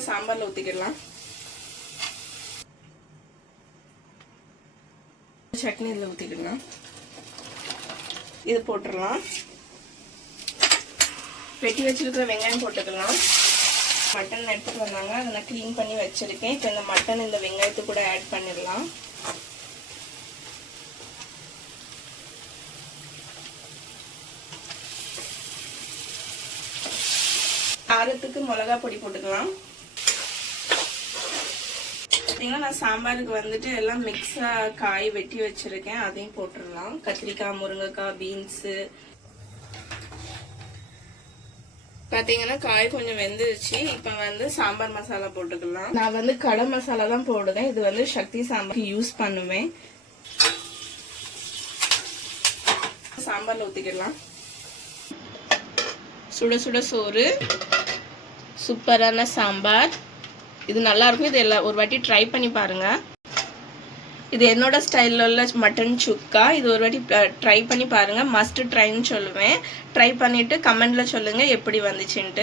இப்போ சாம்பாரில் ஊற்றிக்கிடலாம். சட்னி இதில் ஊற்றிக்கிடலாம். இது போட்டுடலாம். வெட்டி வச்சிருக்கிற வெங்காயம் போட்டுக்கலாம். மட்டன் எடுத்துகிட்டு வந்தாங்க, அதை நான் க்ளீன் பண்ணி வச்சுருக்கேன். இப்போ இந்த மட்டன் இந்த வெங்காயத்தை கூட ஆட் பண்ணிடலாம். காரத்துக்கு மிளகா பொடி போட்டுக்கலாம். பார்த்தீங்கன்னா நான் சாம்பாருக்கு வந்துட்டு எல்லாம் மிக்ஸாக காய் வெட்டி வச்சுருக்கேன், அதையும் போட்டுடலாம். கத்திரிக்காய், முருங்கைக்காய், பீன்ஸு. பார்த்தீங்கன்னா காய் கொஞ்சம் வெந்துருச்சு. இப்போ வந்து சாம்பார் மசாலா போட்டுக்கலாம். நான் வந்து கடை மசாலா தான் போடுவேன். இது வந்து சக்தி சாம்பார் யூஸ் பண்ணுவேன். சாம்பாரில் ஊற்றிக்கலாம். சுட சுட சோறு, சூப்பரான சாம்பார். இது நல்லா இருக்கும். இது ஒரு வாட்டி ட்ரை பண்ணி பாருங்க. இது என்னோட ஸ்டைலில் உள்ள மட்டன் சுக்கா. இது ஒரு வாட்டி ட்ரை பண்ணி பாருங்க. மஸ்ட் ட்ரைன்னு சொல்லுவேன். ட்ரை பண்ணிட்டு கமெண்ட்ல சொல்லுங்க எப்படி வந்துச்சுன்ட்டு.